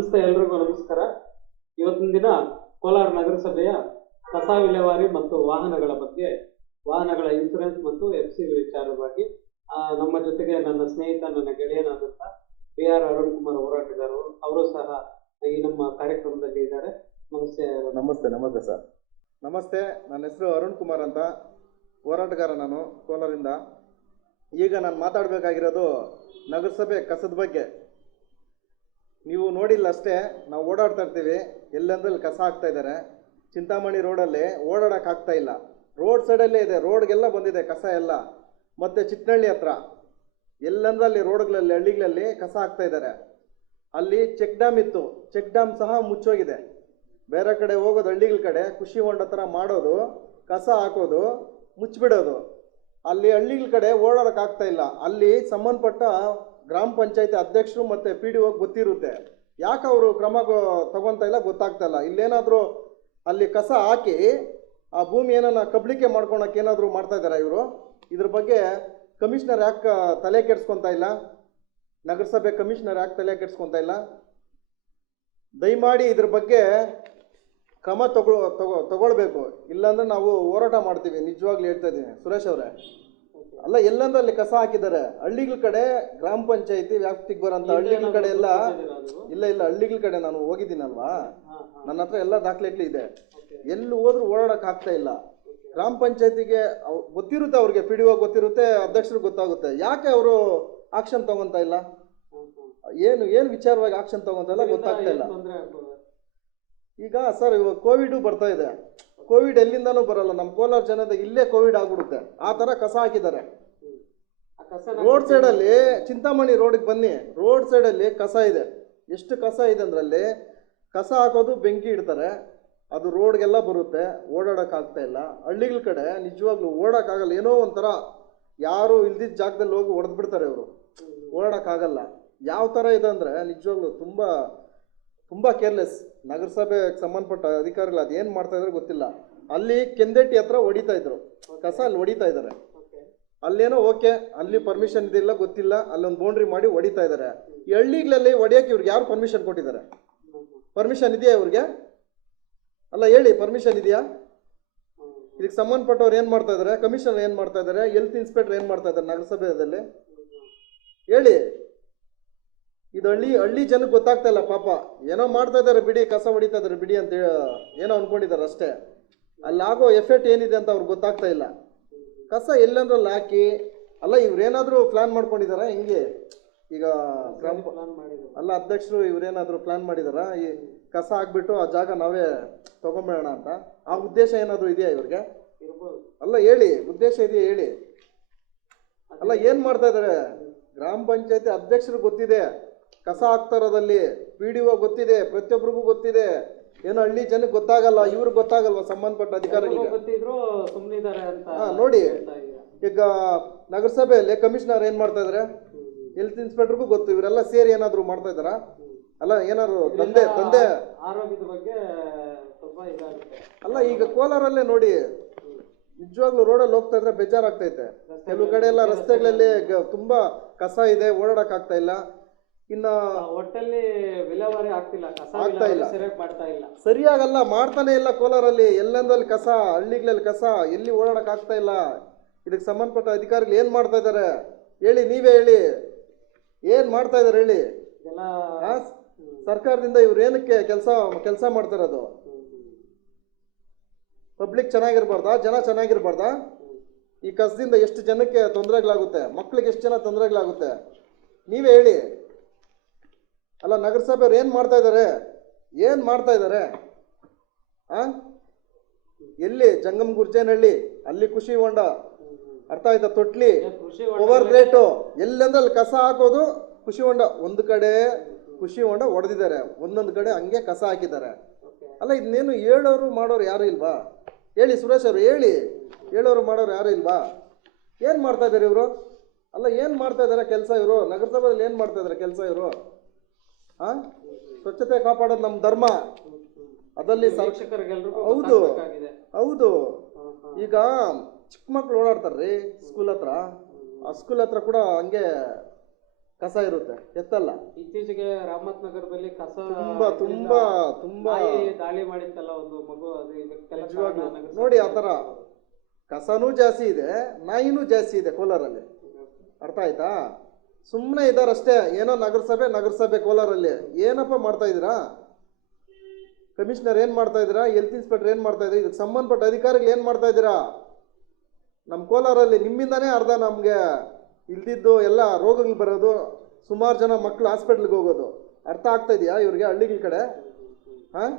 ನಮಸ್ತೆ ಎಲ್ರಿಗೂ ನಮಸ್ಕಾರ. ಇವತ್ತಿನ ದಿನ ಕೋಲಾರ ನಗರಸಭೆಯ ಕಸ ವಿಲೇವಾರಿ ಮತ್ತು ವಾಹನಗಳ ಬಗ್ಗೆ, ವಾಹನಗಳ ಇನ್ಸೂರೆನ್ಸ್ ಮತ್ತು ಎಫ್ ಸಿ ವಿಚಾರವಾಗಿ ನಮ್ಮ ಜೊತೆಗೆ ನನ್ನ ಸ್ನೇಹಿತ, ನನ್ನ ಗೆಳೆಯನಾದಂಥ ಬಿ ಆರ್ ಅರುಣ್ ಕುಮಾರ್ ಹೋರಾಟಗಾರರು ಅವರು ಸಹ ಈ ನಮ್ಮ ಕಾರ್ಯಕ್ರಮದಲ್ಲಿ ಇದ್ದಾರೆ. ನಮಸ್ತೆ ನಮಸ್ತೆ ನಮಸ್ತೆ ಸರ್. ನಮಸ್ತೆ, ನನ್ನ ಹೆಸರು ಅರುಣ್ ಕುಮಾರ್ ಅಂತ. ಹೋರಾಟಗಾರ ನಾನು ಕೋಲಾರಿಂದ. ಈಗ ನಾನು ಮಾತಾಡಬೇಕಾಗಿರೋದು ನಗರಸಭೆ ಕಸದ ಬಗ್ಗೆ. ನೀವು ನೋಡಿಲ್ಲ ಅಷ್ಟೇ, ನಾವು ಓಡಾಡ್ತಾ ಇರ್ತೀವಿ, ಎಲ್ಲೆಂದ್ರಲ್ಲಿ ಕಸ ಹಾಕ್ತಾ ಇದ್ದಾರೆ. ಚಿಂತಾಮಣಿ ರೋಡಲ್ಲಿ ಓಡಾಡಕ್ಕೆ ಆಗ್ತಾ ಇಲ್ಲ. ರೋಡ್ ಸೈಡಲ್ಲೇ ಇದೆ, ರೋಡ್ಗೆಲ್ಲ ಬಂದಿದೆ ಕಸ ಎಲ್ಲ. ಮತ್ತು ಚಿತ್ನಳ್ಳಿ ಹತ್ರ, ಎಲ್ಲೆಂದ್ರಲ್ಲಿ ರೋಡ್ಗಳಲ್ಲಿ, ಹಳ್ಳಿಗಳಲ್ಲಿ ಕಸ ಹಾಕ್ತಾ ಇದ್ದಾರೆ. ಅಲ್ಲಿ ಚೆಕ್ ಡ್ಯಾಮ್ ಇತ್ತು, ಚೆಕ್ ಡ್ಯಾಮ್ ಸಹ ಮುಚ್ಚೋಗಿದೆ. ಬೇರೆ ಕಡೆ ಹೋಗೋದು, ಹಳ್ಳಿಗಳ ಕಡೆ, ಖುಷಿ ಹೊಂಡ ಥರ ಮಾಡೋದು, ಕಸ ಹಾಕೋದು, ಮುಚ್ಚಿಬಿಡೋದು. ಅಲ್ಲಿ ಹಳ್ಳಿಗಳ ಕಡೆ ಓಡಾಡೋಕ್ಕಾಗ್ತಾ ಇಲ್ಲ. ಅಲ್ಲಿ ಸಂಬಂಧಪಟ್ಟ ಗ್ರಾಮ ಪಂಚಾಯತಿ ಅಧ್ಯಕ್ಷರು ಮತ್ತು ಪಿ ಡಿ ಗೊತ್ತಿರುತ್ತೆ. ಯಾಕೆ ಅವರು ಕ್ರಮ ತಗೊತಾ ಇಲ್ಲ ಗೊತ್ತಾಗ್ತಾ ಇಲ್ಲ. ಇಲ್ಲೇನಾದರೂ ಅಲ್ಲಿ ಕಸ ಹಾಕಿ ಆ ಭೂಮಿ ಏನನ್ನ ಕಬ್ಳಿಕೆ ಮಾಡ್ಕೊಳಕ್ಕೆ ಏನಾದರೂ ಮಾಡ್ತಾ ಇದ್ದಾರೆ ಇವರು? ಇದ್ರ ಬಗ್ಗೆ ಕಮಿಷನರ್ ಯಾಕೆ ತಲೆ ಕೆಡ್ಸ್ಕೊತಾ ಇಲ್ಲ? ನಗರಸಭೆ ಕಮಿಷನರ್ ಯಾಕೆ ತಲೆ ಕೆಡ್ಸ್ಕೊತಾ ಇಲ್ಲ? ದಯಮಾಡಿ ಇದ್ರ ಬಗ್ಗೆ ಕ್ರಮ ತಗೊ ತಗೋ, ತಗೊಳ್ಬೇಕು. ಇಲ್ಲಾಂದ್ರೆ ನಾವು ಹೋರಾಟ ಮಾಡ್ತೀವಿ. ನಿಜವಾಗ್ಲೂ ಹೇಳ್ತಾ ಇದ್ದೀನಿ. ಸುರೇಶ್ ಅವರೇ. ಅಲ್ಲ ಎಲ್ಲಂದ್ರೆ ಅಲ್ಲಿ ಕಸ ಹಾಕಿದ್ದಾರೆ. ಹಳ್ಳಿಗಳ ಕಡೆ ಗ್ರಾಮ ಪಂಚಾಯತಿ ವ್ಯಾಪ್ತಿಗೆ ಬರೋಂಥ ಹಳ್ಳಿಗಳ ಕಡೆ ಎಲ್ಲ ಇಲ್ಲ ಇಲ್ಲ ಹಳ್ಳಿಗಳ ಕಡೆ ನಾನು ಹೋಗಿದ್ದೀನಲ್ವಾ. ನನ್ನ ಹತ್ರ ಎಲ್ಲ ದಾಖಲೆಗಳು ಇದೆ. ಎಲ್ಲಿ ಹೋದ್ರೂ ಓಡಾಡಕ್ ಆಗ್ತಾ ಇಲ್ಲ. ಗ್ರಾಮ ಪಂಚಾಯತಿಗೆ ಗೊತ್ತಿರುತ್ತೆ ಅವ್ರಿಗೆ ಪಿ ಡಿ ಒ ಗೊತ್ತಿರುತ್ತೆ ಅಧ್ಯಕ್ಷರಿಗೆ ಗೊತ್ತಾಗುತ್ತೆ. ಯಾಕೆ ಅವರು ಆಕ್ಷನ್ ತಗೊಂತ ಇಲ್ಲ. ಏನು ಏನು ವಿಚಾರವಾಗಿ ಆಕ್ಷನ್ ತಗೊಂತ ಇಲ್ಲ ಗೊತ್ತಾಗ್ತಾ ಇಲ್ಲ? ಈಗ ಸರ್ ಇವಾಗ ಕೋವಿಡ್ ಬರ್ತಾ ಇದೆ. ಕೋವಿಡ್ ಎಲ್ಲಿಂದನೂ ಬರಲ್ಲ. ನಮ್ಮ ಕೋಲಾರ ಜನದ ಇಲ್ಲೇ ಕೋವಿಡ್ ಆಗ್ಬಿಡುತ್ತೆ. ಆ ಥರ ಕಸ ಹಾಕಿದ್ದಾರೆ. ರೋಡ್ ಆ ಅಲ್ಲಿ ಸೈಡಲ್ಲಿ ಚಿಂತಾಮಣಿ ರೋಡಿಗೆ ಬನ್ನಿ. ರೋಡ್ ಸೈಡಲ್ಲಿ ಕಸ ಇದೆ. ಎಷ್ಟು ಕಸ ಇದೆ ಅಂದ್ರಲ್ಲಿ ಕಸ ಹಾಕೋದು ಬೆಂಕಿ ಇಡ್ತಾರೆ. ಅದು ರೋಡ್ಗೆಲ್ಲ ಬರುತ್ತೆ. ಓಡಾಡಕ್ ಆಗ್ತಾ ಇಲ್ಲ. ಹಳ್ಳಿಗಳ ಕಡೆ ನಿಜವಾಗ್ಲೂ ಓಡೋಕ್ಕಾಗಲ್ಲ ಏನೋ ಒಂಥರ ಯಾರು ಇಲ್ದಿದ್ದ ಜಾಗದಲ್ಲಿ ಹೋಗಿ ಹೊಡೆದ್ಬಿಡ್ತಾರೆ ಇವರು. ಆಗಲ್ಲ. ಯಾವ ಥರ ಇದೆ ಅಂದರೆ ನಿಜವಾಗ್ಲೂ ತುಂಬ ತುಂಬ ಕೇರ್ಲೆಸ್. ನಗರಸಭೆಗೆ ಸಂಬಂಧಪಟ್ಟ ಅಧಿಕಾರಿಗಳು ಅದೇನು ಮಾಡ್ತಾ ಇದ್ರೆ ಗೊತ್ತಿಲ್ಲ. ಅಲ್ಲಿ ಕೆಂದೆಟ್ಟಿ ಹತ್ರ ಹೊಡಿತಾ ಇದ್ರು. ಕಸ ಅಲ್ಲಿ ಹೊಡಿತಾ ಇದ್ದಾರೆ ಅಲ್ಲೇನೋ ಓಕೆ ಅಲ್ಲಿ ಪರ್ಮಿಷನ್ ಇದಿಲ್ಲ ಗೊತ್ತಿಲ್ಲ ಅಲ್ಲೊಂದು ಬೌಂಡ್ರಿ ಮಾಡಿ ಹೊಡಿತಾ ಇದ್ದಾರೆ ಈ ಹಳ್ಳಿಗಳಲ್ಲಿ ಹೊಡಿಯೋಕೆ ಇವ್ರಿಗೆ ಯಾರು ಪರ್ಮಿಷನ್ ಕೊಟ್ಟಿದ್ದಾರೆ. ಪರ್ಮಿಷನ್ ಇದೆಯಾ ಇವ್ರಿಗೆ? ಅಲ್ಲ ಹೇಳಿ ಪರ್ಮಿಷನ್ ಇದೆಯಾ? ಇದಕ್ಕೆ ಸಂಬಂಧಪಟ್ಟವ್ರು ಏನು ಮಾಡ್ತಾ ಇದ್ದಾರೆ ಕಮಿಷನರ್ ಏನು ಮಾಡ್ತಾ ಇದ್ದಾರೆ ಹೆಲ್ತ್ ಇನ್ಸ್ಪೆಕ್ಟರ್ ಏನು ಮಾಡ್ತಾ ಇದ್ದಾರೆ ನಗರಸಭೆಯಲ್ಲಿ? ಹೇಳಿ. ಇದು ಹಳ್ಳಿ ಹಳ್ಳಿ ಜನಕ್ಕೆ ಗೊತ್ತಾಗ್ತಾ ಇಲ್ಲ, ಪಾಪ. ಏನೋ ಮಾಡ್ತಾ ಇದ್ದಾರೆ ಬಿಡಿ, ಕಸ ಹೊಡಿತಾ ಇದ್ದಾರೆ ಬಿಡಿ ಅಂತ ಏನೋ ಅನ್ಕೊಂಡಿದ್ದಾರೆ ಅಷ್ಟೇ. ಅಲ್ಲಾಗೋ ಎಫೆಕ್ಟ್ ಏನಿದೆ ಅಂತ ಅವ್ರಿಗೆ ಗೊತ್ತಾಗ್ತಾ ಇಲ್ಲ. ಕಸ ಎಲ್ಲಂದ್ರಲ್ಲಿ ಹಾಕಿ, ಅಲ್ಲ, ಇವ್ರೇನಾದರೂ ಪ್ಲಾನ್ ಮಾಡ್ಕೊಂಡಿದಾರಾ ಹಿಂಗೆ? ಈಗ ಗ್ರಾಮ ಅಲ್ಲ, ಅಧ್ಯಕ್ಷರು ಇವರೇನಾದರೂ ಪ್ಲಾನ್ ಮಾಡಿದಾರಾ ಈ ಕಸ ಹಾಕ್ಬಿಟ್ಟು ಆ ಜಾಗ ನಾವೇ ತಗೊಂಬೇಡ ಅಂತ. ಆ ಉದ್ದೇಶ ಏನಾದರೂ ಇದೆಯಾ ಇವ್ರಿಗೆ? ಅಲ್ಲ, ಹೇಳಿ, ಉದ್ದೇಶ ಇದೆಯಾ ಹೇಳಿ. ಅಲ್ಲ, ಏನು ಮಾಡ್ತಾ ಇದ್ದಾರೆ? ಗ್ರಾಮ ಪಂಚಾಯತಿ ಅಧ್ಯಕ್ಷರು ಗೊತ್ತಿದೆ. ಕಸ ಹಾಕ್ತಾರದಲ್ಲಿ ಪಿ ಡಿ ಒ ಗೊತ್ತಿದೆ ಪ್ರತಿಯೊಬ್ಬರಿಗೂ ಗೊತ್ತಿದೆ. ಏನೋ ಹಳ್ಳಿ ಜನಕ್ಕೆ ಗೊತ್ತಾಗಲ್ಲ ಇವ್ರಿಗೆ ಗೊತ್ತಾಗಲ್ವಾ ಸಂಬಂಧಪಟ್ಟ ಅಧಿಕಾರಿಗಳು ಅಧಿಕಾರಿಗಳಿಗೆ ಗೊತ್ತಿದ್ರು ಸುಮ್ಮನಿದ್ದಾರೆ ಅಂತ ಹಾ, ನೋಡಿ. ಹೇಳ್ತಾ ಇದ್ದೀರಾ. ಈಗ ನಗರಸಭೆಯಲ್ಲಿ ಕಮಿಷನರ್ ಏನು ಮಾಡ್ತಾ ಹ್ಮ್, ಹೆಲ್ತ್ ಇನ್ಸ್ಪೆಕ್ಟರ್ಗೂ ಗೊತ್ತು ಇವರೆಲ್ಲ ಸೇರಿ ಏನಾದರೂ ಮಾಡ್ತಾ ಇದ್ದಾರಾ? ಅಲ್ಲ ಏನಾದ್ರು ತಂದೆ ಇದರಿಂದ ತಂದೆ ಆರೋಗ್ಯದ ಬಗ್ಗೆ ಇದಾಗುತ್ತೆ. ಅಲ್ಲ ಈಗ ಕೋಲಾರಲ್ಲೇ ನೋಡಿ ನಿಜವಾಗ್ಲೂ ರೋಡಲ್ಲಿ ಹೋಗ್ತಾ ಇದ್ರೆ ಬೇಜಾರಾಗ್ತೈತೆ. ಕೆಲವು ಕಡೆ ಎಲ್ಲ ರಸ್ತೆಗಳಲ್ಲಿ ಗ- ತುಂಬಾ ಕಸ ಇದೆ ಓಡಾಡಕ್ ಆಗ್ತಾ ಇಲ್ಲ. ಇನ್ನ ಆ, ಒಟ್ಟಲ್ಲಿ ವಿಲೇವಾರಿ ಆಗ್ತಿಲ್ಲ ಕಸ ಆಗ್ತಾ ಇಲ್ಲ. ಸರಿಯಾಗಿ ಮಾಡ್ತಾ ಇಲ್ಲ. ಸರಿಯಾಗಲ್ಲ ಮಾಡ್ತಾನೆ ಇಲ್ಲ ಕೋಲಾರಲ್ಲಿ. ಎಲ್ಲೆಂದಲ್ಲಿ ಕಸ ಹಳ್ಳಿಗಳಲ್ಲಿ ಕಸ ಎಲ್ಲಿ ಓಡಾಡಕ್ ಆಗ್ತಾ ಇಲ್ಲ? ಇದಕ್ಕೆ ಸಂಬಂಧಪಟ್ಟ ಅಧಿಕಾರಿಗಳು ಏನು ಮಾಡ್ತಾ ಇದ್ದಾರೆ? ಹೇಳಿ ನೀವೇ ಹೇಳಿ. ಏನು ಮಾಡ್ತಾ ಇದ್ದಾರೆ ಹೇಳಿ? ಇದೆಲ್ಲ ಆ, ಸರ್ಕಾರದಿಂದ ಇವ್ರು ಏನಕ್ಕೆ ಕೆಲಸ ಕೆಲಸ ಮಾಡ್ತಿರೋದು ಪಬ್ಲಿಕ್ ಚೆನ್ನಾಗಿರ್ಬಾರ್ದಾ? ಜನ ಚೆನ್ನಾಗಿರ್ಬಾರ್ದಾ. ಈ ಕಸದಿಂದ ಎಷ್ಟು ಜನಕ್ಕೆ ತೊಂದರೆಗಳಾಗುತ್ತೆ? ಮಕ್ಳಿಗೆ ಎಷ್ಟು ಜನ ತೊಂದರೆಗಳಾಗುತ್ತೆ? ನೀವೇ ಹೇಳಿ. ಅಲ್ಲ ನಗರಸಭೆಯವ್ರು ಏನು ಮಾಡ್ತಾ ಇದ್ದಾರೆ ಏನು ಮಾಡ್ತಾ ಇದ್ದಾರೆ ಆ? ಎಲ್ಲಿ? ಜಂಗಮ್ ಗುರ್ಜೇನಹಳ್ಳಿ ಅಲ್ಲಿ ಖುಷಿ ಹೊಂಡ. ಅರ್ಥ ಆಯ್ತಾ? ತೊಟ್ಲಿ ಓವರ್ ಗ್ರೇಟು ಎಲ್ಲಂದ್ರಲ್ಲಿ ಕಸ ಹಾಕೋದು ಖುಷಿ ಹೊಂಡ. ಒಂದು ಕಡೆ ಖುಷಿ ಹೊಂಡ ಹೊಡೆದಿದ್ದಾರೆ ಒಂದೊಂದು ಕಡೆ ಹಂಗೆ ಕಸ ಹಾಕಿದ್ದಾರೆ. ಅಲ್ಲ ಇದನ್ನೇನು ಹೇಳೋರು ಮಾಡೋರು ಯಾರು ಇಲ್ವಾ? ಹೇಳಿ ಸುರೇಶ್ ಅವರು ಹೇಳಿ. ಹೇಳೋರು ಮಾಡೋರು ಯಾರು ಇಲ್ವಾ? ಏನು ಮಾಡ್ತಾ ಇದ್ದಾರೆ ಇವರು? ಅಲ್ಲ ಏನು ಮಾಡ್ತಾ ಇದ್ದಾರೆ ಕೆಲಸ ಇವರು? ನಗರಸಭೆಯಲ್ಲಿ ಏನು ಮಾಡ್ತಾ ಇದ್ದಾರೆ ಕೆಲಸ ಇವರು? ಸ್ವಚ್ಛತೆ ಕಾಪಾಡೋದು ನಮ್ಮ ಧರ್ಮ. ಅದರಲ್ಲಿ ಹೌದು. ಹೌದು. ಈಗ ಚಿಕ್ಕ ಮಕ್ಳು ಓಡಾಡ್ತಾರ್ರಿ ಸ್ಕೂಲ್ ಹತ್ರ. ಆ ಸ್ಕೂಲ್ ಹತ್ರ ಕೂಡ ಹಂಗೆ ಕಸ ಇರುತ್ತೆ ಎತ್ತಲ್ಲ. ಇತ್ತೀಚೆಗೆ ರಾಮತ್ ನಗರದಲ್ಲಿ ಕಸ ತುಂಬಾ ತುಂಬಾ ತುಂಬಾ ದಾಳಿ ಮಾಡಿತ್ತಲ್ಲ ಒಂದು ಮಗು ಅದು. ನೋಡಿ ಆ ಥರ. ಕಸನೂ ಜಾಸ್ತಿ ಇದೆ ನಾಯಿನೂ ಜಾಸ್ತಿ ಇದೆ ಕೋಲಾರಲ್ಲಿ. ಅರ್ಥ ಆಯ್ತಾ? ಸುಮ್ಮನೆ ಇದ್ದಾರಷ್ಟೇ ಏನೋ ನಗರಸಭೆ ನಗರಸಭೆ ಕೋಲಾರಲ್ಲಿ. ಏನಪ್ಪ ಮಾಡ್ತಾ ಇದ್ದೀರಾ? ಕಮಿಷನರ್ ಏನು ಮಾಡ್ತಾ ಇದ್ದೀರಾ? ಹೆಲ್ತ್ ಇನ್ಸ್ಪೆಕ್ಟರ್ ಏನು ಮಾಡ್ತಾ ಇದ್ದೀರಾ? ಇದಕ್ಕೆ ಸಂಬಂಧಪಟ್ಟ ಅಧಿಕಾರಿಗಳು ಏನು ಮಾಡ್ತಾ ಇದ್ದೀರಾ? ನಮ್ಮ ಕೋಲಾರಲ್ಲಿ ನಿಮ್ಮಿಂದನೇ ಅರ್ಧ ನಮಗೆ ಇಲ್ದಿದ್ದು ಎಲ್ಲ ರೋಗಗಳು ಬರೋದು. ಸುಮಾರು ಜನ ಮಕ್ಕಳು ಹಾಸ್ಪಿಟ್ಲಿಗೆ ಹೋಗೋದು. ಅರ್ಥ ಆಗ್ತಾ ಇದೆಯಾ ಇವ್ರಿಗೆ ಹಳ್ಳಿಗಳ ಕಡೆ? ಹಾಂ?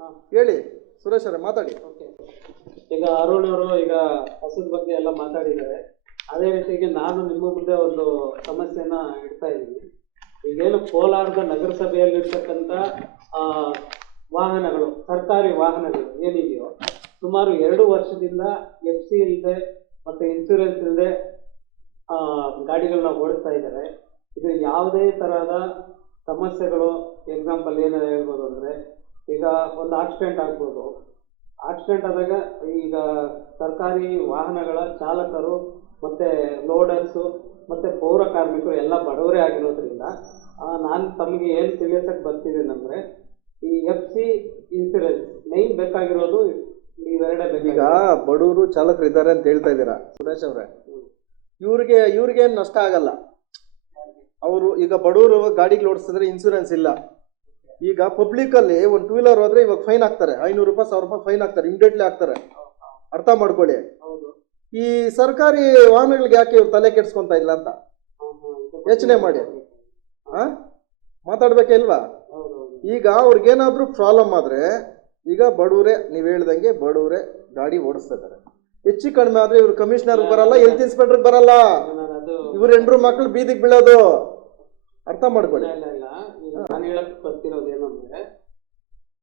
ಹಾ. ಹೇಳಿ. ಸುರೇಶ್ ಅವರೇ ಮಾತಾಡಿ. ಓಕೆ. ಈಗ ಅರುಣ್ ಅವರು ಈಗ ಹಸಿದ ಬಗ್ಗೆ ಎಲ್ಲ ಮಾತಾಡಿದ್ದಾರೆ. ಅದೇ ರೀತಿಯಾಗಿ ನಾನು ನಿಮ್ಮ ಮುಂದೆ ಒಂದು ಸಮಸ್ಯೆನ ಇಡ್ತಾ ಇದ್ದೀನಿ. ಈಗೇನು ಕೋಲಾರದ ನಗರಸಭೆಯಲ್ಲಿರ್ತಕ್ಕಂಥ ವಾಹನಗಳು, ಸರ್ಕಾರಿ ವಾಹನಗಳು ಏನಿದೆಯೋ, ಸುಮಾರು ಎರಡು ವರ್ಷದಿಂದ ಎಫ್ ಸಿ ಇಲ್ಲದೆ ಮತ್ತೆ ಇನ್ಶೂರೆನ್ಸ್ ಇಲ್ಲದೆ ಗಾಡಿಗಳನ್ನ ಓಡಿಸ್ತಾ ಇದ್ದಾರೆ. ಇದು ಯಾವುದೇ ತರಹದ ಸಮಸ್ಯೆಗಳು ಎಕ್ಸಾಂಪಲ್ ಏನು ಹೇಳ್ಬೋದು ಅಂದರೆ, ಈಗ ಒಂದು ಆಕ್ಸಿಡೆಂಟ್ ಆಗ್ಬೋದು. ಆಕ್ಸಿಡೆಂಟ್ ಆದಾಗ ಈಗ ಸರ್ಕಾರಿ ವಾಹನಗಳ ಚಾಲಕರು ಮತ್ತೆ ಲೋಡರ್ಸು ಮತ್ತೆ ಪೌರ ಕಾರ್ಮಿಕರು ಎಲ್ಲ ಬಡವರೇ ಆಗಿರೋದ್ರಿಂದ ನಾನು ತಮಗೆ ಏನು ತಿಳಿಸಕ್ಕೆ ಬರ್ತಿದ್ದೀನಂದರೆ ಈ ಎಫ್ ಸಿ ಇನ್ಸೂರೆನ್ಸ್ ಮೇಯ್ನ್ ಬೇಕಾಗಿರೋದು ಇವೆರಡೇ ಈಗ ಬೇಕಾಗಿರೋದು ಬಡವರು ಚಾಲಕರು ಇದ್ದಾರೆ ಅಂತ ಹೇಳ್ತಾ ಇದ್ದೀರಾ ಸುರೇಶ್ ಅವರೇ? ಇವ್ರಿಗೆ ಏನು ನಷ್ಟ ಆಗಲ್ಲ. ಅವರು ಈಗ ಬಡವರು ಗಾಡಿಗೆ ಓಡಿಸಿದ್ರೆ ಇನ್ಸೂರೆನ್ಸ್ ಇಲ್ಲ. ಈಗ ಪಬ್ಲಿಕ್ ಅಲ್ಲಿ ಒಂದು ಟೂ ವೀಲರ್ ಹೋದರೆ ಇವಾಗ ಫೈನ್ ಹಾಕ್ತಾರೆ ಐನೂರು ರೂಪಾಯಿ ಸಾವಿರ ರೂಪಾಯಿ ಫೈನ್ ಹಾಕ್ತಾರೆ ಇಮಿಡಿಯೇಟ್ಲಿ ಹಾಕ್ತಾರೆ ಅರ್ಥ ಮಾಡ್ಕೊಳ್ಳಿ. ಹೌದು. ಈ ಸರ್ಕಾರಿ ವಾಹನಗಳಿಗೆ ಯಾಕೆ ಇವ್ರು ತಲೆ ಕೆಡ್ಸ್ಕೊಂತ ಇಲ್ಲ ಅಂತ? ಯೋಚನೆ ಮಾಡಿ. ಆ? ಮಾತಾಡ್ಬೇಕೇ ಇಲ್ವಾ? ಹೌದೌದು ಈಗ ಅವ್ರಿಗೇನಾದ್ರೂ ಪ್ರಾಬ್ಲಮ್ ಆದ್ರೆ, ಈಗ ಬಡವರೇ, ನೀವು ಹೇಳ್ದಂಗೆ ಬಡವರೇ ಗಾಡಿ ಓಡಿಸ್ತಾ ಇದ್ದಾರೆ. ಹೆಚ್ಚು ಕಡಿಮೆ ಆದರೆ ಇವ್ರು ಕಮಿಷನರ್ ಬರಲ್ಲ ಹೆಲ್ತ್ ಇನ್ಸ್ಪೆಕ್ಟರ್ ಬರಲ್ಲ. ಇವ್ರ ಹೆಂಡ್ರು ಮಕ್ಳು ಬೀದಿಗೆ ಬೀಳೋದು. ಅರ್ಥ ಮಾಡ್ಕೊಳ್ಳಿ. ನಾನು ಏನಂದ್ರೆ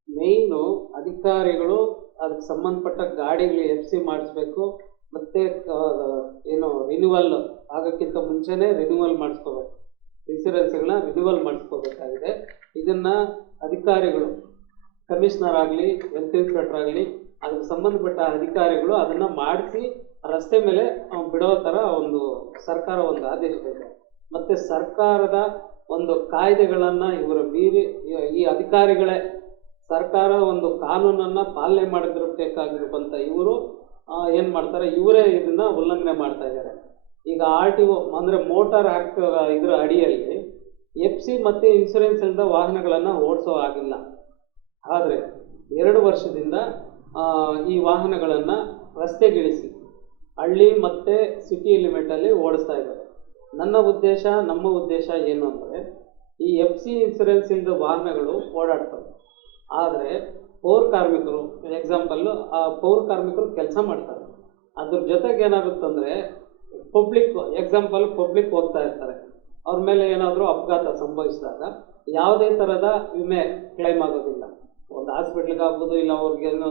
ಮೇಯ್ನು ಅಧಿಕಾರಿಗಳು, ಅದಕ್ಕೆ ಸಂಬಂಧಪಟ್ಟ ಗಾಡಿಗಳು ಎಫ್ ಸಿ ಮಾಡಿಸ್ಬೇಕು ಮತ್ತೆ ಏನು ರಿನ್ಯೂವಲ್ ಆಗೋಕ್ಕಿಂತ ಮುಂಚೆನೆ ರಿನ್ಯೂವಲ್ ಮಾಡಿಸ್ಕೋಬೇಕು. ಇನ್ಸೂರೆನ್ಸ್ಗಳನ್ನ ರಿನ್ಯೂವಲ್ ಮಾಡಿಸ್ಕೋಬೇಕಾಗಿದೆ. ಇದನ್ನ ಅಧಿಕಾರಿಗಳು ಕಮಿಷನರ್ ಆಗಲಿ ಹೆಲ್ತ್ ಇನ್ಸ್ಪೆಕ್ಟರ್ ಆಗಲಿ ಅದಕ್ಕೆ ಸಂಬಂಧಪಟ್ಟ ಅಧಿಕಾರಿಗಳು ಅದನ್ನ ಮಾಡಿಸಿ, ರಸ್ತೆ ಮೇಲೆ ಬಿಡೋ ಥರ ಒಂದು ಸರ್ಕಾರ ಒಂದು ಆದೇಶ ಇದೆ. ಮತ್ತೆ ಸರ್ಕಾರದ ಒಂದು ಕಾಯ್ದೆಗಳನ್ನು ಇವರು ಮೀರಿ, ಈ ಅಧಿಕಾರಿಗಳೇ ಸರ್ಕಾರ ಒಂದು ಕಾನೂನನ್ನು ಪಾಲನೆ ಮಾಡದಿರಬೇಕಾಗಿರುವಂಥ ಇವರು ಏನ್ ಮಾಡ್ತಾರೆ? ಇವರೇ ಇದನ್ನ ಉಲ್ಲಂಘನೆ ಮಾಡ್ತಾ ಇದ್ದಾರೆ. ಈಗ ಆರ್ ಟಿ ಒ, ಅಂದ್ರೆ ಮೋಟಾರ್ ಆಕ್ಟ್ ಇದರ ಅಡಿಯಲ್ಲಿ ಎಫ್ ಸಿ ಮತ್ತೆ ಇನ್ಸೂರೆನ್ಸ್ ಇಲ್ಲದ ವಾಹನಗಳನ್ನ ಓಡಿಸೋ ಆಗಿಲ್ಲ ಆದರೆ ಎರಡು ವರ್ಷದಿಂದ ಈ ವಾಹನಗಳನ್ನ ರಸ್ತೆಗಿಳಿಸಿ ಹಳ್ಳಿ ಮತ್ತೆ ಸಿಟಿ ಲಿಮಿಟಲ್ಲಿ ಓಡಿಸ್ತಾ ಇದ್ದಾರೆ. ನನ್ನ ಉದ್ದೇಶ, ನಮ್ಮ ಉದ್ದೇಶ ಏನು ಅಂದರೆ ಈ ಎಫ್ ಸಿ ಇನ್ಸೂರೆನ್ಸ್ ಇಲ್ಲದ ವಾಹನಗಳು ಓಡಾಡ್ತವೆ. ಆದರೆ ಪೌರ ಕಾರ್ಮಿಕರು ಎಕ್ಸಾಂಪಲ್ಲು ಆ ಪೌರ ಕಾರ್ಮಿಕರು ಕೆಲಸ ಮಾಡ್ತಾರೆ. ಅದ್ರ ಜೊತೆಗೆ ಏನಾಗುತ್ತಂದ್ರೆ ಪಬ್ಲಿಕ್ ಎಕ್ಸಾಂಪಲ್ ಪಬ್ಲಿಕ್ ಹೋಗ್ತಾ ಇರ್ತಾರೆ. ಅವ್ರ ಮೇಲೆ ಏನಾದರೂ ಅಪಘಾತ ಸಂಭವಿಸಿದಾಗ ಯಾವುದೇ ಥರದ ವಿಮೆ ಕ್ಲೈಮ್ ಆಗೋದಿಲ್ಲ. ಒಂದು ಹಾಸ್ಪಿಟ್ಲಿಗೆ ಆಗ್ಬೋದು, ಇಲ್ಲ ಅವ್ರಿಗೇನು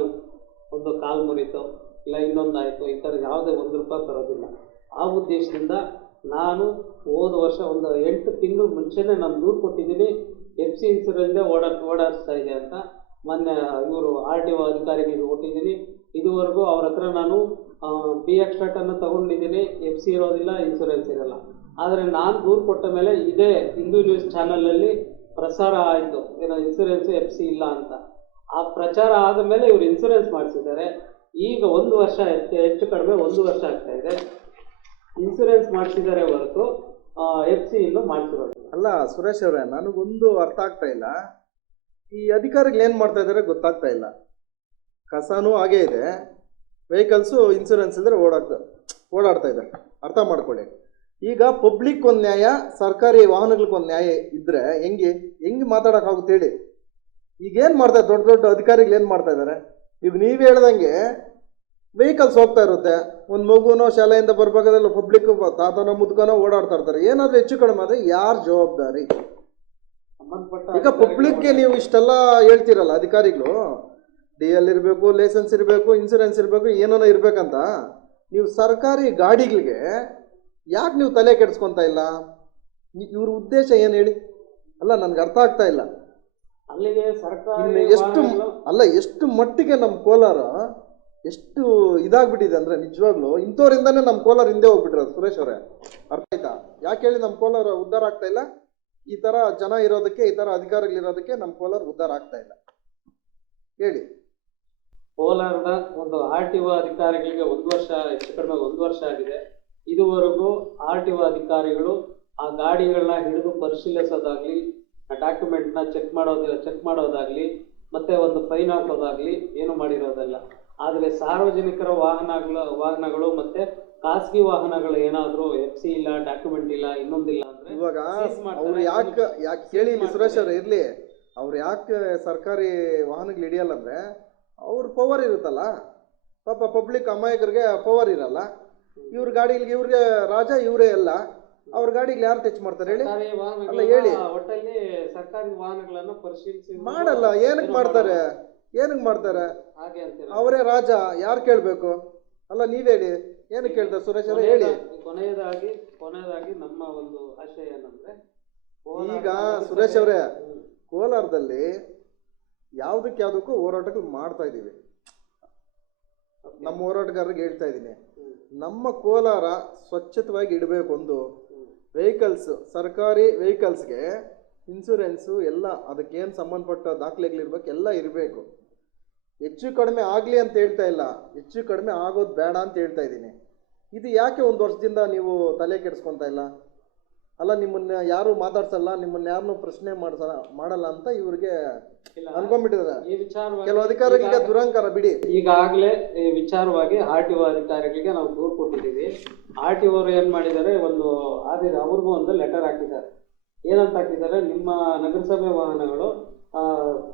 ಒಂದು ಕಾಲು ಮುರಿತೋ, ಇಲ್ಲ ಇನ್ನೊಂದಾಯಿತು, ಈ ಥರ ಯಾವುದೇ ಒಂದು ರೂಪಾಯಿ ತರೋದಿಲ್ಲ ಆ ಉದ್ದೇಶದಿಂದ ನಾನು ಹೋದ ವರ್ಷ ಒಂದು ಎಂಟು ತಿಂಗಳು ಮುಂಚೆನೇ ನಾನು ದೂರು ಕೊಟ್ಟಿದ್ದೀನಿ ಎಫ್ ಸಿ ಇನ್ಸೂರೆನ್ಸೇ ಓಡಾ, ಓಡಾಡಿಸ್ತಾ ಇದೆ ಅಂತ ಮೊನ್ನೆ ಇವರು ಆರ್ ಟಿ ಒ ಅಧಿಕಾರಿಗಳಿಗೆ ಕೊಟ್ಟಿದ್ದೀನಿ. ಇದುವರೆಗೂ ಅವ್ರ ಹತ್ರ ನಾನು ಪಿ ಅನ್ನು ತಗೊಂಡಿದ್ದೀನಿ. ಎಫ್ ಸಿ ಇರೋದಿಲ್ಲ ಇನ್ಸೂರೆನ್ಸ್ ಇರಲ್ಲ. ಆದರೆ ನಾನು ದೂರು ಕೊಟ್ಟ ಮೇಲೆ ಇದೇ ಹಿಂದೂ ನ್ಯೂಸ್ ಚಾನಲಲ್ಲಿ ಪ್ರಸಾರ ಆಯಿತು. ಏನೋ ಇನ್ಸೂರೆನ್ಸ್ ಎಫ್ ಸಿ ಇಲ್ಲ ಅಂತ. ಆ ಪ್ರಚಾರ ಆದ ಮೇಲೆ ಇವರು ಇನ್ಸೂರೆನ್ಸ್ ಮಾಡಿಸಿದ್ದಾರೆ. ಈಗ ಒಂದು ವರ್ಷ ಹೆಚ್ಚು ಹೆಚ್ಚು ಕಡಿಮೆ ಒಂದು ವರ್ಷ ಆಗ್ತಾ ಇದೆ. ಇನ್ಸೂರೆನ್ಸ್ ಮಾಡಿಸಿದ್ದಾರೆ ಹೊರತು ಎಫ್ ಸಿ ಇನ್ನು ಮಾಡಿಸಿರೋದು ಅಲ್ಲ, ಸುರೇಶ್ ಅವರೇ, ನನಗೊಂದು ಅರ್ಥ ಆಗ್ತಾ ಇಲ್ಲ. ಈ ಅಧಿಕಾರಿಗಳು ಏನು ಮಾಡ್ತಾ ಇದ್ದಾರೆ ಗೊತ್ತಾಗ್ತಾ ಇಲ್ಲ. ಕಸನೂ ಹಾಗೇ ಇದೆ. ವೆಹಿಕಲ್ಸು ಇನ್ಸೂರೆನ್ಸ್ ಇದ್ರೆ ಓಡಾಡ್ತಾ ಓಡಾಡ್ತಾ ಇದ್ದಾರೆ ಅರ್ಥ ಮಾಡ್ಕೊಳ್ಳಿ. ಈಗ ಪಬ್ಲಿಕ್ ಒಂದು ನ್ಯಾಯ, ಸರ್ಕಾರಿ ವಾಹನಗಳಿಗೊಂದು ನ್ಯಾಯ ಇದ್ರೆ ಹೆಂಗೆ ಹೆಂಗೆ ಮಾತಾಡೋಕ್ಕಾಗುತ್ತೆ ಹೇಳಿ. ಈಗೇನು ಮಾಡ್ತಾರೆ ದೊಡ್ಡ ದೊಡ್ಡ ಅಧಿಕಾರಿಗಳು ಏನು ಮಾಡ್ತಾ ಇದ್ದಾರೆ ಈಗ ನೀವು ಹೇಳ್ದಂಗೆ ವೆಹಿಕಲ್ಸ್ ಹೋಗ್ತಾ ಇರುತ್ತೆ. ಒಂದು ಮಗುನೋ ಶಾಲೆಯಿಂದ ಬರ್ಬೇಕಾದ್ರೆ ಪಬ್ಲಿಕ್ ತಾತನೋ ಮುದ್ಕನೋ ಓಡಾಡ್ತಾ ಇರ್ತಾರೆ. ಏನಾದರೂ ಹೆಚ್ಚು ಕಡಿಮೆ ಆದರೆ ಯಾರು ಜವಾಬ್ದಾರಿ? ಈಗ ಪಬ್ಲಿಕ್ಗೆ ನೀವು ಇಷ್ಟೆಲ್ಲ ಹೇಳ್ತೀರಲ್ಲ ಅಧಿಕಾರಿಗಳು? ಡಿ ಎಲ್ ಇರಬೇಕು ಲೈಸೆನ್ಸ್ ಇರಬೇಕು ಇನ್ಸೂರೆನ್ಸ್ ಇರಬೇಕು ಏನೋ ಇರಬೇಕಂತ. ನೀವು ಸರ್ಕಾರಿ ಗಾಡಿಗಳಿಗೆ ಯಾಕೆ ನೀವು ತಲೆ ಕೆಡಿಸ್ಕೊತಾ ಇಲ್ಲ? ಇವ್ರ ಉದ್ದೇಶ ಏನು ಹೇಳಿ? ಅಲ್ಲ ನನಗೆ ಅರ್ಥ ಆಗ್ತಾ ಇಲ್ಲ. ಅಲ್ಲಿಗೆ ಸರ್ಕಾರ ಎಷ್ಟು ಅಲ್ಲ ಎಷ್ಟು ಮಟ್ಟಿಗೆ ನಮ್ಮ ಕೋಲಾರ ಎಷ್ಟು ಇದಾಗ್ಬಿಟ್ಟಿದೆ ಅಂದರೆ ನಿಜವಾಗ್ಲೂ ಇಂಥವ್ರಿಂದಾನೇ ನಮ್ಮ ಕೋಲಾರ ಹಿಂದೆ ಹೋಗ್ಬಿಟ್ರೆ ಸುರೇಶ್ ಅವರೇ. ಅರ್ಥ ಆಯ್ತಾ? ಯಾಕೆ ಹೇಳಿ ನಮ್ಮ ಕೋಲಾರ ಉದ್ಧಾರ ಆಗ್ತಾ ಇಲ್ಲ? ಈ ತರ ಜನ ಇರೋದಕ್ಕೆ, ಈ ತರ ಅಧಿಕಾರಿಗಳಿರೋದಕ್ಕೆ ನಮ್ಮ ಕೋಲಾರ ಉದ್ಧಾರ ಆಗ್ತಾ ಇಲ್ಲ. ಹೇಳಿ. ಕೋಲಾರದ ಒಂದು ಆರ್ ಟಿ ಒ ಅಧಿಕಾರಿಗಳಿಗೆ ಒಂದು ವರ್ಷ, ಹೆಚ್ಚು ಕಡಿಮೆ ಒಂದು ವರ್ಷ ಆಗಿದೆ. ಇದುವರೆಗೂ ಆರ್ ಟಿ ಒ ಅಧಿಕಾರಿಗಳು ಆ ಗಾಡಿಗಳನ್ನ ಹಿಡಿದು ಪರಿಶೀಲಿಸೋದಾಗ್ಲಿ, ಆ ಡಾಕ್ಯುಮೆಂಟ್ನ ಚೆಕ್ ಮಾಡೋದ, ಚೆಕ್ ಮಾಡೋದಾಗ್ಲಿ, ಮತ್ತೆ ಒಂದು ಫೈನ್ ಹಾಕೋದಾಗ್ಲಿ ಏನು ಮಾಡಿರೋದಲ್ಲ. ಆದರೆ ಸಾರ್ವಜನಿಕರ ವಾಹನಗಳ, ವಾಹನಗಳು ಮತ್ತೆ ಖಾಸಗಿ ವಾಹನಗಳು ಏನಾದರೂ ಎಫ್ ಸಿ ಇಲ್ಲ, ಡಾಕ್ಯುಮೆಂಟ್ ಇಲ್ಲ, ಇನ್ನೊಂದಿಲ್ಲ ಇವಾಗ ಅವ್ರು ಯಾಕೆ ಯಾಕೆ ಕೇಳಿ ಸುರೇಶ್ ಅವ್ರು ಇರ್ಲಿ ಅವ್ರು ಯಾಕೆ ಸರ್ಕಾರಿ ವಾಹನಗಳು ಹಿಡಿಯಲ್ಲ ಅಂದ್ರೆ ಅವ್ರ ಪವರ್ ಇರುತ್ತಲ್ಲ. ಪಾಪ ಪಬ್ಲಿಕ್ ಅಮಾಯಕರಿಗೆ ಪವರ್ ಇರಲ್ಲ. ಇವ್ರ ಗಾಡಿಗಳಿಗೆ ಇವ್ರಿಗೆ ರಾಜ ಇವರೇ ಎಲ್ಲ ಅವ್ರ ಗಾಡಿಗೆ ಯಾರು ಟಚ್ ಮಾಡ್ತಾರೆ ಹೇಳಿ? ಅಲ್ಲ, ಹೇಳಿ. ಒಟ್ಟಲ್ಲಿ ಸರ್ಕಾರಿ ವಾಹನಗಳನ್ನು ಪರಿಶೀಲಿಸಿ ಮಾಡಲ್ಲ. ಏನಕ್ಕೆ ಮಾಡ್ತಾರೆ? ಏನಕ್ಕೆ ಮಾಡ್ತಾರೆ? ಅವರೇ ರಾಜ ಯಾರು ಕೇಳಬೇಕು? ಅಲ್ಲ ನೀವೇ ಹೇಳಿ. ಏನಕ್ಕೆ ಕೇಳ್ತಾರೆ ಸುರೇಶ್ ಅವರೇ ಹೇಳಿ. ಕೊನೆಯದಾಗಿ- ಕೊನೆಯದಾಗಿ ನಮ್ಮ ಒಂದು ಆಶಯ ಏನಂದ್ರೆ ಈಗ ಸುರೇಶ್ ಅವರೇ ಕೋಲಾರದಲ್ಲಿ ಯಾವ್ದಕ್ಕೆ ಯಾವ್ದಕ್ಕೂ ಹೋರಾಟಗಳು ಮಾಡ್ತಾ ಇದ್ದೀವಿ. ನಮ್ಮ ಹೋರಾಟಗಾರರಿಗೆ ಹೇಳ್ತಾ ಇದ್ದೀನಿ. ನಮ್ಮ ಕೋಲಾರ ಸ್ವಚ್ಛತವಾಗಿ ಇಡಬೇಕು ಒಂದು. ವೆಹಿಕಲ್ಸ್ ಸರ್ಕಾರಿ ವೆಹಿಕಲ್ಸ್ಗೆ ಇನ್ಸೂರೆನ್ಸು ಎಲ್ಲ ಅದಕ್ಕೇನು ಸಂಬಂಧಪಟ್ಟ ದಾಖಲೆಗಳಿರ್ಬೇಕು ಎಲ್ಲ ಇರಬೇಕು. ಹೆಚ್ಚು ಕಡಿಮೆ ಆಗಲಿ ಅಂತ ಹೇಳ್ತಾ ಇಲ್ಲ. ಹೆಚ್ಚು ಕಡಿಮೆ ಆಗೋದು ಬೇಡ ಅಂತ ಹೇಳ್ತಾ ಇದ್ದೀನಿ. ಇದು ಯಾಕೆ ಒಂದು ವರ್ಷದಿಂದ ನೀವು ತಲೆ ಕೆಡಿಸ್ಕೊತಾ ಇಲ್ಲ? ಅಲ್ಲ ನಿಮ್ಮನ್ನ ಯಾರು ಮಾತಾಡ್ಸಲ್ಲ ನಿಮ್ಮನ್ನ ಯಾರನ್ನು ಪ್ರಶ್ನೆ ಮಾಡ್ಸ ಮಾಡಲ್ಲ ಅಂತ ಇವ್ರಿಗೆ ಅನ್ಕೊಂಡ್ಬಿಟ್ಟಿದ್ದಾರೆ. ಈ ವಿಚಾರವಾಗಿ ಕೆಲವು ಅಧಿಕಾರಿಗಳಿಗೆ ದುರಂಕಾರ ಬಿಡಿ. ಈಗಾಗಲೇ ಈ ವಿಚಾರವಾಗಿ ಆರ್ ಟಿ ಒ ಅಧಿಕಾರಿಗಳಿಗೆ ನಾವು ದೂರು ಕೊಟ್ಟಿದ್ದೀವಿ. ಆರ್ ಟಿ ಅವರು ಏನ್ ಮಾಡಿದ್ದಾರೆ ಒಂದು ಆದಿ ಅವ್ರಿಗೂ ಒಂದು ಲೆಟರ್ ಹಾಕಿದ್ದಾರೆ. ಏನಂತ ಹಾಕಿದ್ದಾರೆ ನಿಮ್ಮ ನಗರಸಭೆ ವಾಹನಗಳು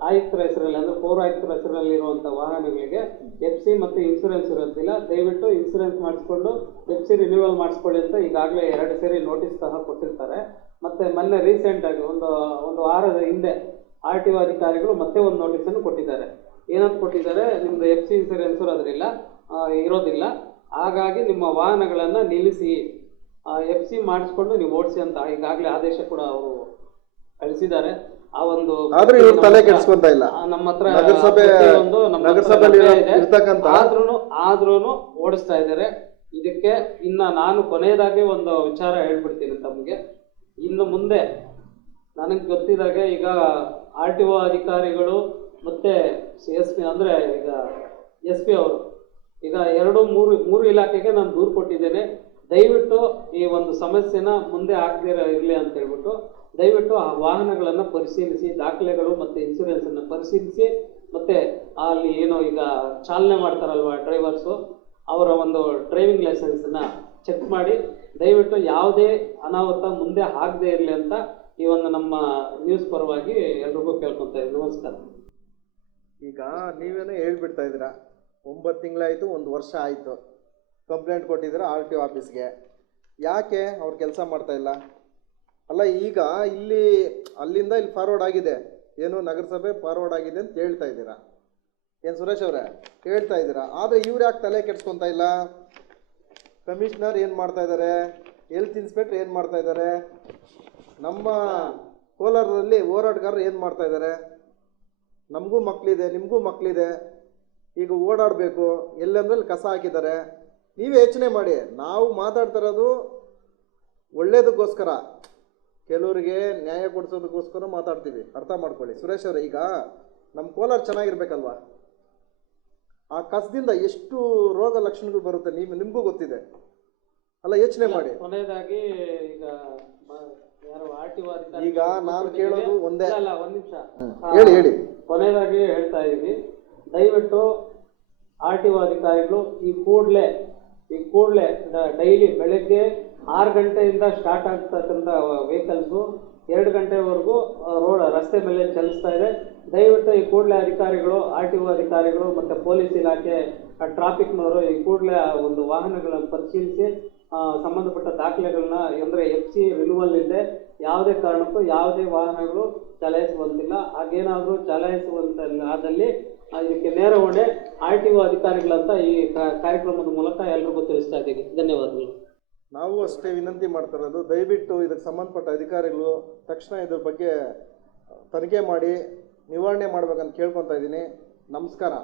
ಆಯುಕ್ತರ ಹೆಸರಲ್ಲಿ ಅಂದ್ರೆ ಪೌರಾಯುಕ್ತರ ಹೆಸರಲ್ಲಿ ಇರುವಂತ ವಾಹನಗಳಿಗೆ ಎಫ್ ಸಿ ಮತ್ತು ಇನ್ಸೂರೆನ್ಸ್ ಇರೋದಿಲ್ಲ. ದಯವಿಟ್ಟು ಇನ್ಸೂರೆನ್ಸ್ ಮಾಡಿಸ್ಕೊಂಡು ಎಫ್ ಸಿ ರಿನ್ಯೂವಲ್ ಮಾಡಿಸ್ಕೊಳ್ಳಿ ಅಂತ ಈಗಾಗಲೇ ಎರಡು ಸೇರಿ ನೋಟಿಸ್ ಸಹ ಕೊಟ್ಟಿರ್ತಾರೆ. ಮತ್ತೆ ಮೊನ್ನೆ ರೀಸೆಂಟ್ ಆಗಿ ಒಂದು ಒಂದು ವಾರದ ಹಿಂದೆ ಆರ್ ಟಿ ಒ ಅಧಿಕಾರಿಗಳು ಮತ್ತೆ ಒಂದು ನೋಟಿಸ್ ಅನ್ನು ಕೊಟ್ಟಿದ್ದಾರೆ. ಏನಂತ ಕೊಟ್ಟಿದ್ದಾರೆ? ನಿಮ್ಮದು ಎಫ್ ಸಿ ಇನ್ಸೂರೆನ್ಸ್ ಇರೋದ್ರಿಲ್ಲ ಇರೋದಿಲ್ಲ. ಹಾಗಾಗಿ ನಿಮ್ಮ ವಾಹನಗಳನ್ನು ನಿಲ್ಲಿಸಿ ಎಫ್ ಸಿ ಮಾಡಿಸ್ಕೊಂಡು ನೀವು ಓಡಿಸಿ ಅಂತ ಈಗಾಗಲೇ ಆದೇಶ ಕೂಡ ಅವರು ಕಳಿಸಿದ್ದಾರೆ. ಆ ಒಂದು ಆದ್ರೂ ಇವ್ರು ತಲೆ ಕೆಡಿಸ್ಕೊಂತ ಇಲ್ಲ. ನಮ್ಮ ಹತ್ರ ನಗರಸಭೆ ನಗರಸಭೆಯಲ್ಲಿ ಇರತಕ್ಕಂತ ಆದ್ರೂನು ಆದ್ರೂನು ಓಡಿಸ್ತಾ ಇದ್ದಾರೆ. ಇದಕ್ಕೆ ಇನ್ನ ನಾನು ಕೊನೆಯದಾಗಿ ಒಂದು ವಿಚಾರ ಹೇಳ್ಬಿಡ್ತೀನಿ ತಮಗೆ. ಇನ್ನು ಮುಂದೆ ನನಗೆ ಗೊತ್ತಿದಾಗೆ ಈಗ ಆರ್ ಟಿ ಒ ಅಧಿಕಾರಿಗಳು ಮತ್ತೆ ಎಸ್ ಪಿ ಅಂದ್ರೆ ಈಗ ಎಸ್ ಪಿ ಅವರು. ಈಗ ಎರಡು ಮೂರು ಮೂರು ಇಲಾಖೆಗೆ ನಾನು ದೂರು ಕೊಟ್ಟಿದ್ದೇನೆ. ದಯವಿಟ್ಟು ಈ ಒಂದು ಸಮಸ್ಯೆನ ಮುಂದೆ ಆಗದಿರ ಇರಲಿ ಅಂತ ಹೇಳ್ಬಿಟ್ಟು ದಯವಿಟ್ಟು ಆ ವಾಹನಗಳನ್ನು ಪರಿಶೀಲಿಸಿ, ದಾಖಲೆಗಳು ಮತ್ತು ಇನ್ಸೂರೆನ್ಸನ್ನು ಪರಿಶೀಲಿಸಿ, ಮತ್ತು ಅಲ್ಲಿ ಏನೋ ಈಗ ಚಾಲನೆ ಮಾಡ್ತಾರಲ್ವ ಡ್ರೈವರ್ಸು ಅವರ ಒಂದು ಡ್ರೈವಿಂಗ್ ಲೈಸೆನ್ಸನ್ನು ಚೆಕ್ ಮಾಡಿ, ದಯವಿಟ್ಟು ಯಾವುದೇ ಅನಾಹುತ ಮುಂದೆ ಆಗದೇ ಇರಲಿ ಅಂತ ಈ ಒಂದು ನಮ್ಮ ನ್ಯೂಸ್ ಪರವಾಗಿ ಎಲ್ರಿಗೂ ಕೇಳ್ಕೊತಾ ಇದ್ದೀನಿ ನಮಸ್ಕಾರ. ಈಗ ನೀವೇನೋ ಹೇಳ್ಬಿಡ್ತಾ ಇದ್ದೀರಾ, ಒಂಬತ್ತು ತಿಂಗಳಾಯಿತು, ಒಂದು ವರ್ಷ ಆಯಿತು. ಕಂಪ್ಲೇಂಟ್ ಕೊಟ್ಟಿದ್ದೀರಾ ಆರ್ ಟಿ ಒ ಆಫೀಸ್ಗೆ ಯಾಕೆ ಅವ್ರು ಕೆಲಸ ಮಾಡ್ತಾ ಇಲ್ಲ? ಅಲ್ಲ, ಈಗ ಇಲ್ಲಿ ಅಲ್ಲಿಂದ ಇಲ್ಲಿ ಫಾರ್ವರ್ಡ್ ಆಗಿದೆ. ಏನು ನಗರಸಭೆ ಫಾರ್ವರ್ಡ್ ಆಗಿದೆ ಅಂತ ಹೇಳ್ತಾ ಇದ್ದೀರಾ? ಏನು ಸುರೇಶ್ ಅವರೇ? ಹೇಳ್ತಾ ಇದ್ದೀರಾ? ಆದರೆ ಇವ್ರು ಯಾಕೆ ತಲೆ ಕೆಡ್ಸ್ಕೊತಾ ಇಲ್ಲ? ಕಮಿಷನರ್ ಏನು ಮಾಡ್ತಾ ಇದ್ದಾರೆ ಹೆಲ್ತ್ ಇನ್ಸ್ಪೆಕ್ಟರ್ ಏನು ಮಾಡ್ತಾ ಇದ್ದಾರೆ ನಮ್ಮ ಕೋಲಾರದಲ್ಲಿ ಹೋರಾಟಗಾರರು ಏನು ಮಾಡ್ತಾ ಇದ್ದಾರೆ ನಮಗೂ ಮಕ್ಕಳಿದೆ ನಿಮಗೂ ಮಕ್ಕಳಿದೆ ಈಗ ಓಡಾಡಬೇಕು, ಎಲ್ಲಂದ್ರಲ್ಲಿ ಕಸ ಹಾಕಿದ್ದಾರೆ. ನೀವೇ ಯೋಚನೆ ಮಾಡಿ, ನಾವು ಮಾತಾಡ್ತಾ ಇರೋದು ಒಳ್ಳೇದಕ್ಕೋಸ್ಕರ. ಕೆಲವರಿಗೆ ನ್ಯಾಯ ಕೊಡಿಸೋದಕ್ಕೋಸ್ಕರ ಮಾತಾಡ್ತೀವಿ. ಅರ್ಥ ಮಾಡ್ಕೊಳ್ಳಿ. ಸುರೇಶ್ ಅವರೇ ಈಗ ನಮ್ಮ ಕೋಲಾರ ಚೆನ್ನಾಗಿರ್ಬೇಕಲ್ವಾ? ಆ ಕಸದಿಂದ ಎಷ್ಟು ರೋಗ ಲಕ್ಷಣಗಳು ಬರುತ್ತೆ ನೀವು ನಿಮಗೂ ಗೊತ್ತಿದೆ. ಅಲ್ಲ ಯೋಚನೆ ಮಾಡಿ. ಕೊನೆಯದಾಗಿ ಈಗ ಈಗ ನಾನು ಕೇಳೋದು ಒಂದೇ. ಅಲ್ಲ ಒಂದ್ ನಿಮಿಷ. ಹೇಳಿ ಹೇಳಿ. ಕೊನೆಯದಾಗಿ ಹೇಳ್ತಾ ಇದ್ದೀವಿ ದಯವಿಟ್ಟು ಆರ್ ಟಿ ಒ ಅಧಿಕಾರಿಗಳು ಈ ಕೂಡಲೇ ಈ ಕೂಡಲೇ ಡೈಲಿ ಬೆಳಗ್ಗೆ ಆರು ಗಂಟೆಯಿಂದ ಸ್ಟಾರ್ಟ್ ಆಗ್ತಕ್ಕಂಥ ವೆಹಿಕಲ್ಸು, ಎರಡು ಗಂಟೆವರೆಗೂ ರೋಡ್, ರಸ್ತೆ ಮೇಲೆ ಚಲಿಸ್ತಾ ಇದೆ. ದಯವಿಟ್ಟು ಈ ಕೂಡಲೇ ಅಧಿಕಾರಿಗಳು, ಆರ್ ಟಿ ಒ ಅಧಿಕಾರಿಗಳು ಮತ್ತು ಪೊಲೀಸ್ ಇಲಾಖೆ ಟ್ರಾಫಿಕ್ನವರು ಈ ಕೂಡಲೇ ಒಂದು ವಾಹನಗಳನ್ನು ಪರಿಶೀಲಿಸಿ ಸಂಬಂಧಪಟ್ಟ ದಾಖಲೆಗಳನ್ನ, ಅಂದರೆ ಎಫ್ ಸಿ ರಿನ್ಯೂವಲ್ ಇದೆ ಯಾವುದೇ ಕಾರಣಕ್ಕೂ ಯಾವುದೇ ವಾಹನಗಳು ಚಲಾಯಿಸುವಂತಿಲ್ಲ. ಹಾಗೇನಾದರೂ ಚಲಾಯಿಸುವಂತ ಆದಲ್ಲಿ ಇದಕ್ಕೆ ನೇರ ಹೊಣೆ ಆರ್ ಟಿ ಒ ಅಧಿಕಾರಿಗಳಂತ ಈ ಕಾರ್ಯಕ್ರಮದ ಮೂಲಕ ಎಲ್ರಿಗೂ ತಿಳಿಸ್ತಾ ಇದ್ದೀನಿ ಧನ್ಯವಾದಗಳು. ನಾವು ಅಷ್ಟೇ ವಿನಂತಿ ಮಾಡ್ತಾ ಇರೋದು, ದಯವಿಟ್ಟು ಇದಕ್ಕೆ ಸಂಬಂಧಪಟ್ಟ ಅಧಿಕಾರಿಗಳು ತಕ್ಷಣ ಇದ್ರ ಬಗ್ಗೆ ತನಿಖೆ ಮಾಡಿ ನಿವಾರಣೆ ಮಾಡ್ಬೇಕಂತ ಕೇಳ್ಕೊತಾ ಇದ್ದೀನಿ. ನಮಸ್ಕಾರ.